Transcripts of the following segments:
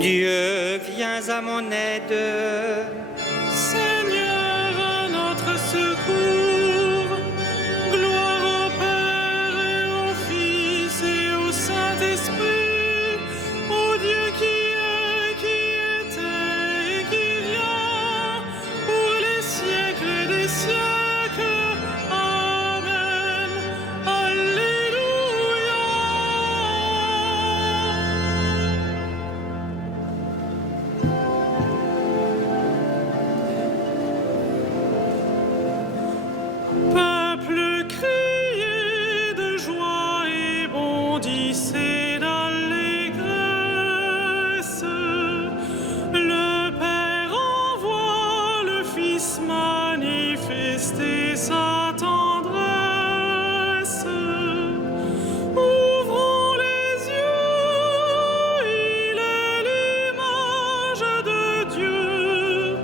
Dieu, viens à mon aide. Seigneur, à notre secours. Gloire au Père et au Fils et au Saint-Esprit, au Dieu qui est, qui était et qui vient, pour les siècles des siècles. Amen. Alléluia. Peuple, criez de joie et bondissez d'allégresse. Le Père envoie le Fils manifester sa tendresse. Ouvrons les yeux, il est l'image de Dieu,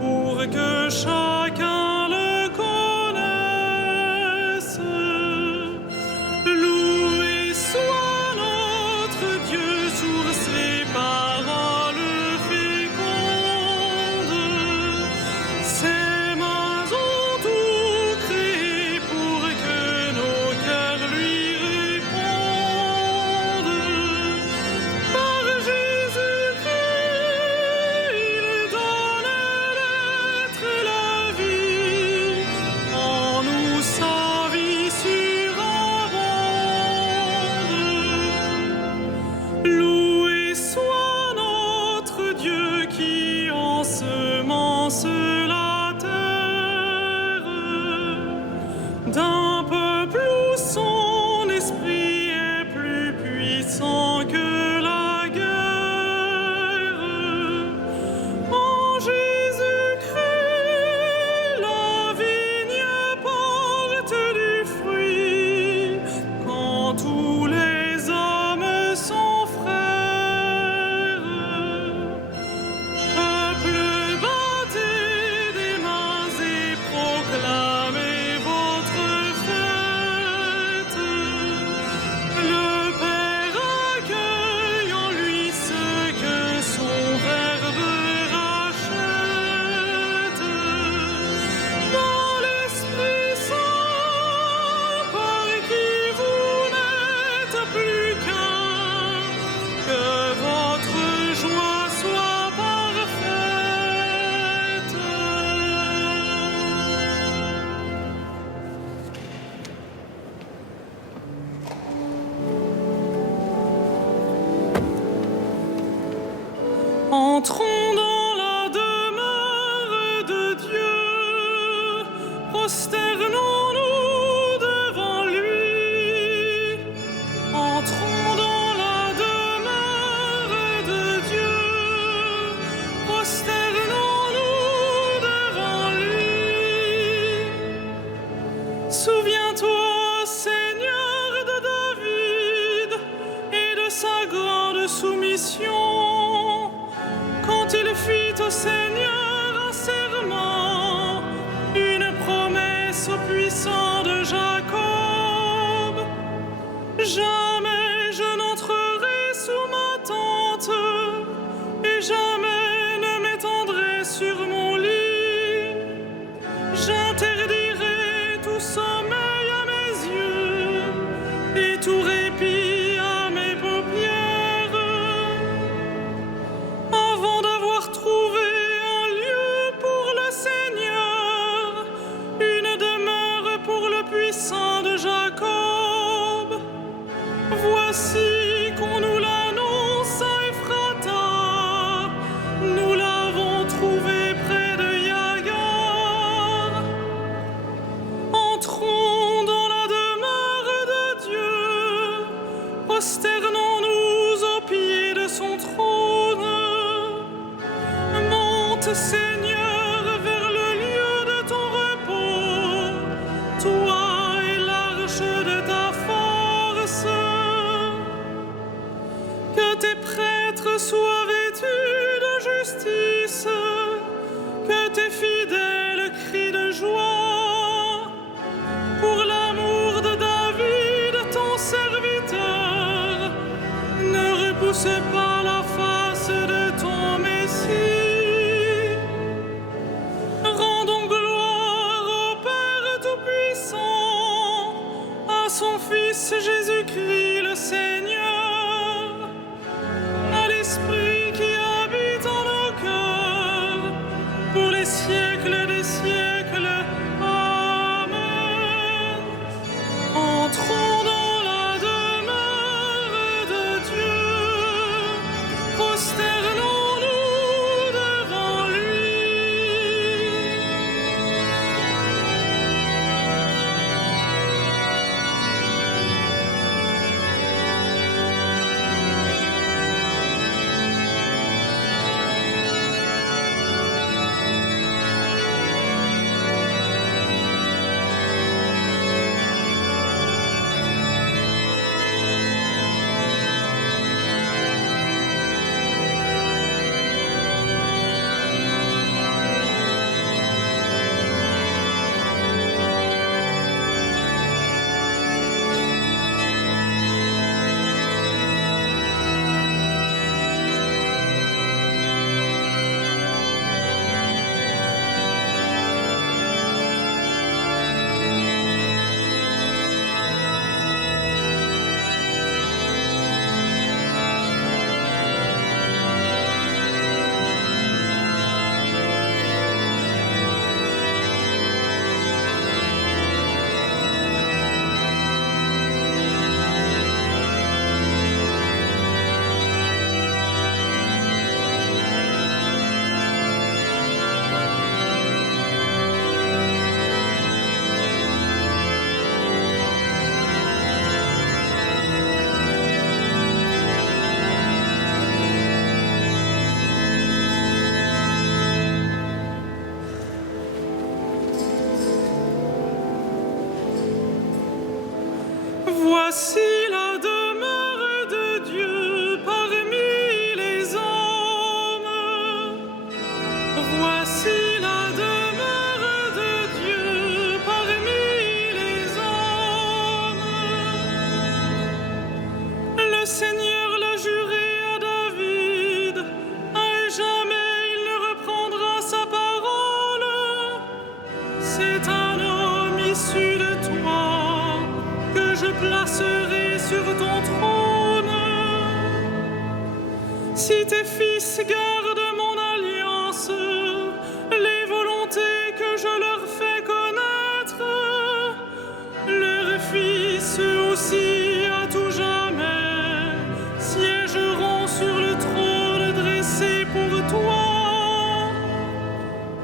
pour que chacun le connaisse. Loué soit notre Dieu, source et paroles fécondes. Ses mains ont tout créé pour que nos cœurs lui répondent. Par Jésus-Christ, il donne l'être et la vie, en nous sa vie surabonde. Loué soit notre Dieu qui ensemence la terre d'un peuple où son esprit est plus puissant que la guerre. En Jésus-Christ, la vigne porte du fruit, quand tous les hommes sont frères. Peuple baptisé siècles des siècles. Amen. Entrons dans la demeure de Dieu, prosternons-nous devant lui. Voici la demeure de Dieu parmi les hommes. Voici la demeure de Dieu parmi les hommes. Le Seigneur l'a juré à David, à jamais il ne reprendra sa parole. C'est un homme issu de toi que je placerai sur ton trône. Si tes fils gardent mon alliance, les volontés que je leur fais connaître, leurs fils aussi à tout jamais siégeront sur le trône dressé pour toi.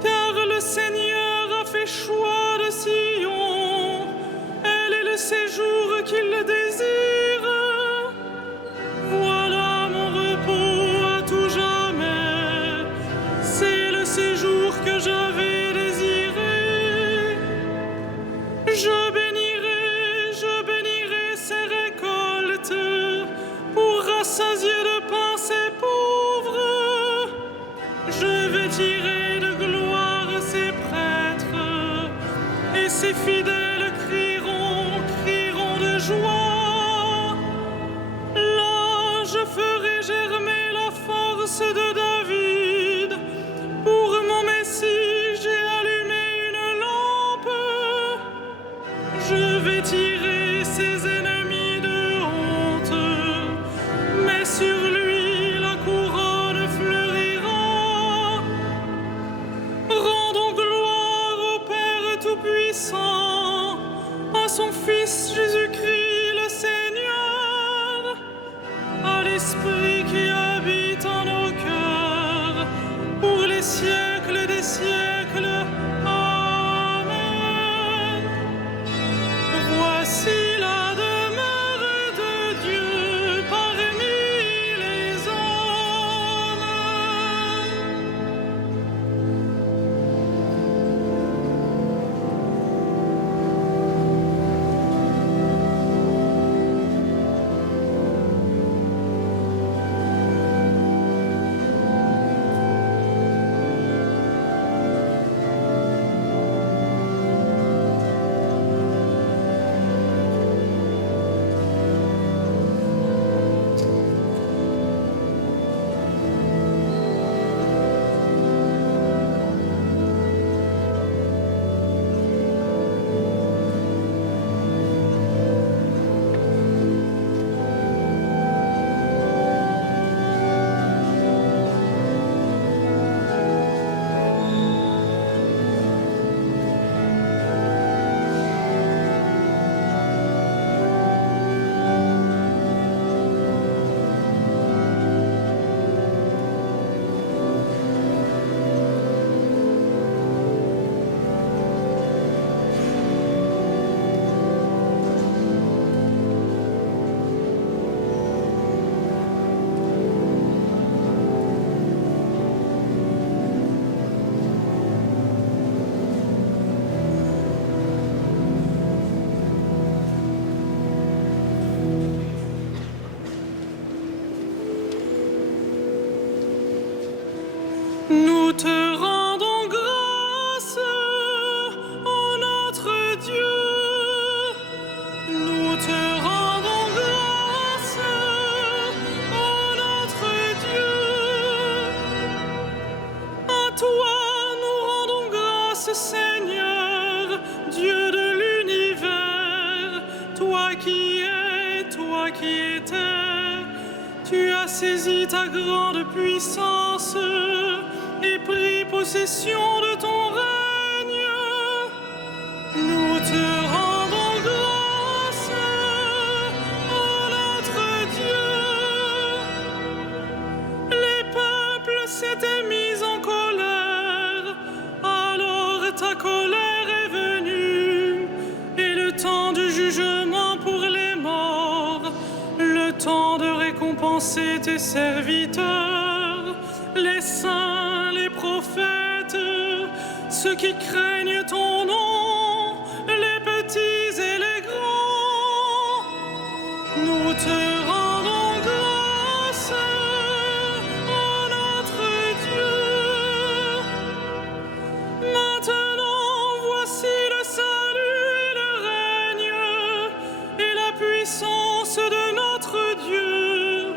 Car le Seigneur a fait choix de Sion, elle est le séjour qu'il désire. Voilà mon repos à tout jamais, c'est le séjour que j'avais désiré. Je bénirai ses récoltes pour rassasier de pain ses pauvres. Je vêtirai de gloire ses prêtres, et ses fidèles crieront de joie. Là, je ferai germer la force de David. Pour mon Messie, j'ai allumé une lampe. Je vêtirai ses ennemis de honte, mais sur lui la couronne fleurira. Rendons gloire au Père Tout-Puissant, à son Fils Jésus-Christ le Seigneur, à l'Esprit qui habite en nos cœurs, pour les siècles des siècles. Amen. Voici la demeure de Dieu parmi les hommes. Seigneur, Dieu de l'univers, toi qui es, toi qui étais, tu as saisi ta grande puissance et pris possession de ton règne. Nous te rendons grâce, ô notre Dieu. Les peuples s'étaient mis en colère, alors ta colère est venue, et le temps du jugement pour les morts, le temps de récompenser tes serviteurs, les saints, les prophètes, ceux qui craignent ton nom, les petits et les grands. Nous te rendons grâce, ô notre Dieu. Maintenant, voici le salut et le règne et la puissance de notre Dieu.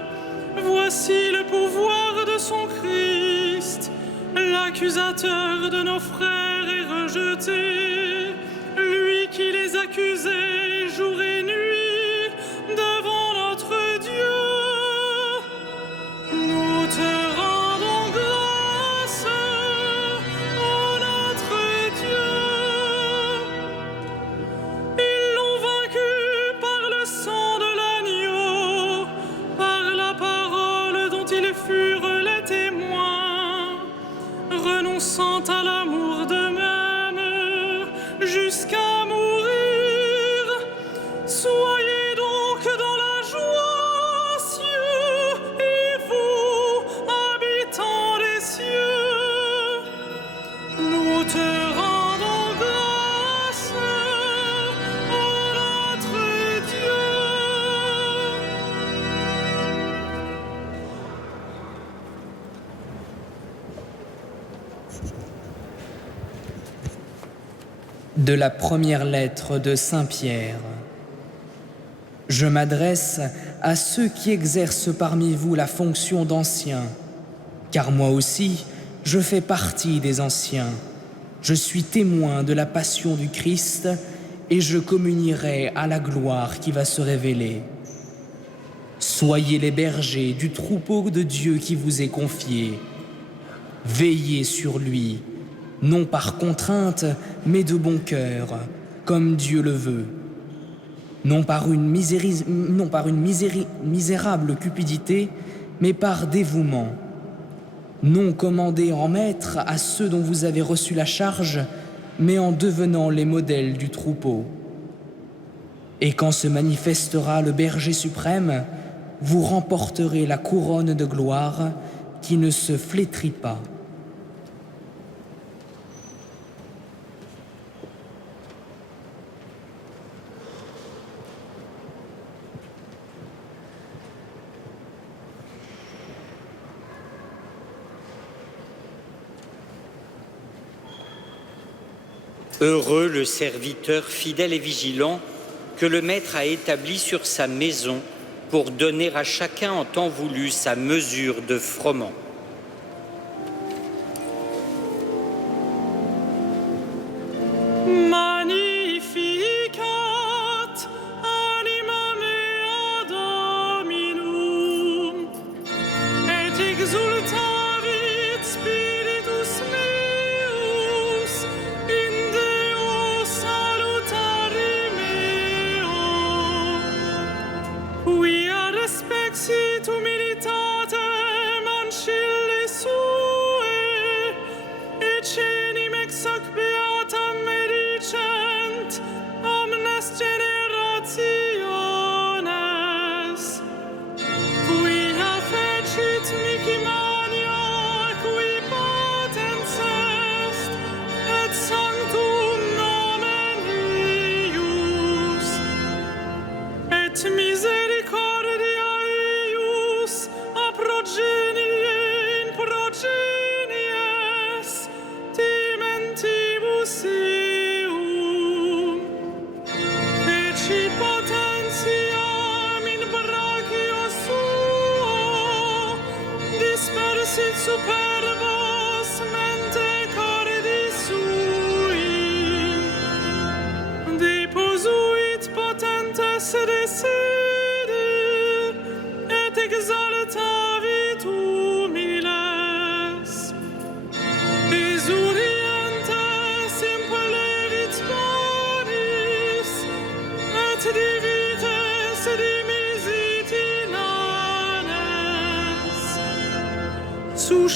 Voici le pouvoir de son Christ. L'accusateur de nos frères est rejeté, lui qui les accusait jour et nuit devant notre Dieu. Nous te rendons grâce, ô notre Dieu. Ils l'ont vaincu par le sang de l'agneau, par la parole dont ils furent les témoins, renonçant à l'amour d'eux-mêmes jusqu'à mourir. Soyez donc dans la joie, cieux, et vous, habitants des cieux. Nous te rendons grâce, ô notre Dieu. De la première lettre de Saint Pierre. Je m'adresse à ceux qui exercent parmi vous la fonction d'anciens, car moi aussi, je fais partie des anciens. Je suis témoin de la passion du Christ et je communierai à la gloire qui va se révéler. Soyez les bergers du troupeau de Dieu qui vous est confié. Veillez sur lui, non par contrainte, mais de bon cœur, comme Dieu le veut. Non par une misérable cupidité, mais par dévouement. Non commandé en maître à ceux dont vous avez reçu la charge, mais en devenant les modèles du troupeau. Et quand se manifestera le berger suprême, vous remporterez la couronne de gloire qui ne se flétrit pas. Heureux le serviteur fidèle et vigilant que le Maître a établi sur sa maison pour donner à chacun en temps voulu sa mesure de froment. Magnificat anima mea Dominum, et exultavit spiritus meus in Deo salutari meo. Quia respexit humilitatem ancilli sue, et cenim ex hoc beatam medicem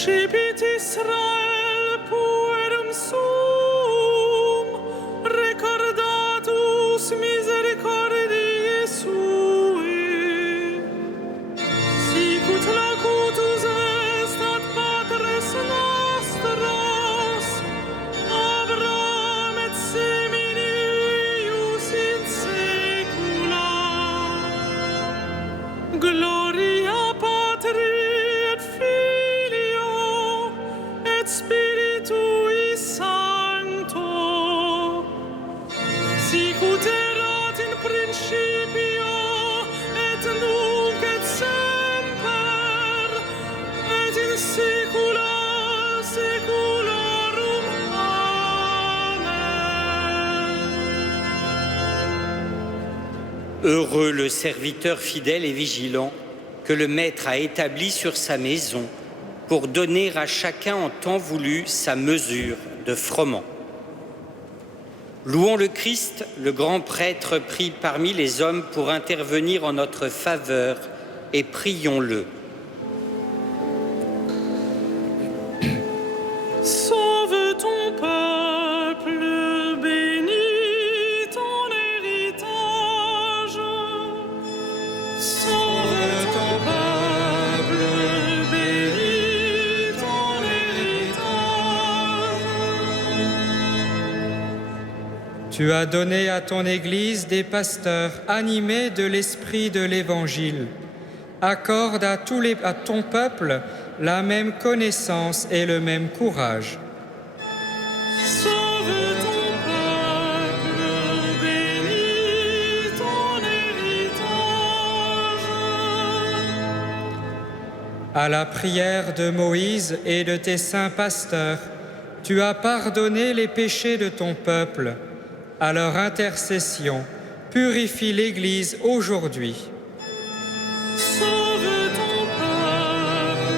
Principit Israel puerum sum, recordatus misericordiae sui. Sicut locutus est ad patres nostros, Abraham et semini eius in saecula. Gloria Patri et Filio et Spiritui Sancto, sicut erat in principio et nunc et semper et in saecula saeculorum. Amen. Heureux le serviteur fidèle et vigilant que le Maître a établi sur sa maison pour donner à chacun en temps voulu sa mesure de froment. Louons le Christ, le grand prêtre pris parmi les hommes pour intervenir en notre faveur, et prions-le. Sauve ton peuple, bénis ton héritage. Sauve ton peuple, bénis ton héritage. Tu as donné à ton Église des pasteurs animés de l'esprit de l'Évangile. Accorde à ton peuple la même connaissance et le même courage. Sauve ton peuple, bénis ton héritage. À la prière de Moïse et de tes saints pasteurs, tu as pardonné les péchés de ton peuple. À leur intercession, purifie l'Église aujourd'hui. Sauve ton peuple,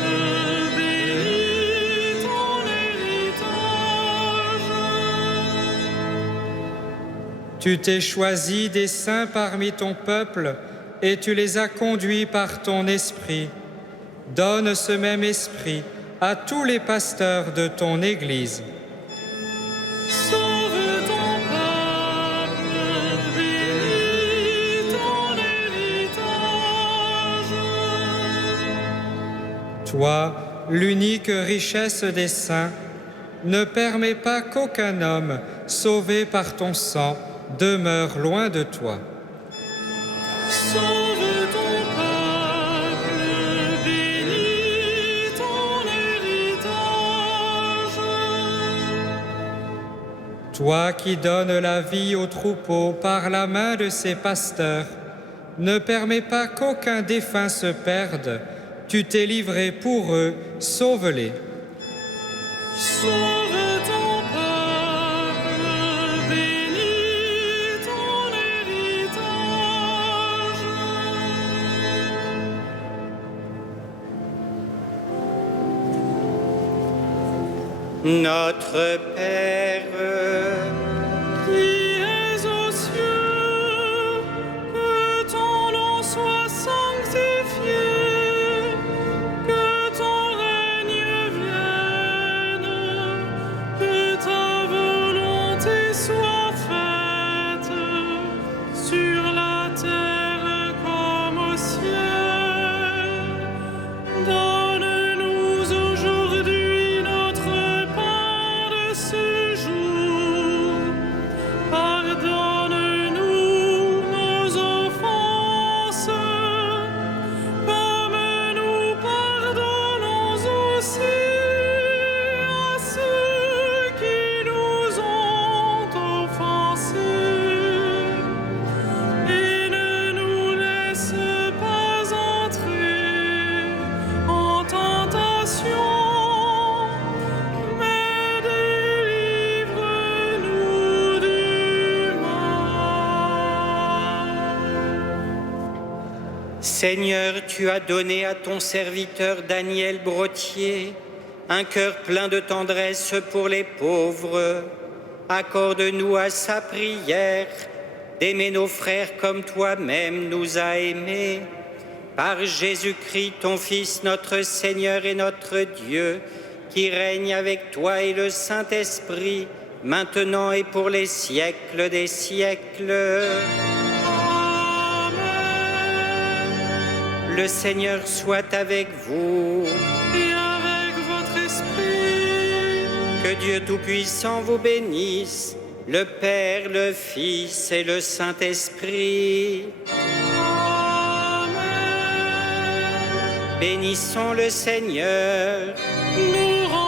bénis ton héritage. Tu t'es choisi des saints parmi ton peuple et tu les as conduits par ton esprit. Donne ce même esprit à tous les pasteurs de ton Église. Sauve ton peuple, bénis ton héritage. Toi, l'unique richesse des saints, ne permets pas qu'aucun homme, sauvé par ton sang, demeure loin de toi. Sauve ton peuple, bénis ton héritage. Toi qui donnes la vie aux troupeaux par la main de ses pasteurs, ne permets pas qu'aucun défunt se perde. Tu t'es livré pour eux, sauve-les. Sauve ton peuple, bénis ton héritage. Notre Père, Qui es aux cieux, que ton nom soit sanctifié, que ton règne vienne, que ta volonté soit faite sur la terre comme au ciel. Donne-nous aujourd'hui notre pain de ce jour. Pardonne-nous nos offenses, comme nous pardonnons aussi à ceux qui nous ont offensés. Et ne nous laisse pas entrer en tentation, mais délivre-nous du mal. Seigneur, tu as donné à ton serviteur Daniel Brottier un cœur plein de tendresse pour les pauvres. Accorde-nous à sa prière d'aimer nos frères comme toi-même nous as aimés, Par Jésus-Christ, ton Fils, notre Seigneur et notre Dieu, qui règne avec toi et le Saint-Esprit, maintenant et pour les siècles des siècles. Amen. Le Seigneur soit avec vous. Et avec votre esprit. Que Dieu Tout-Puissant vous bénisse, le Père, le Fils et le Saint-Esprit. Amen. Bénissons le Seigneur. Nous rendons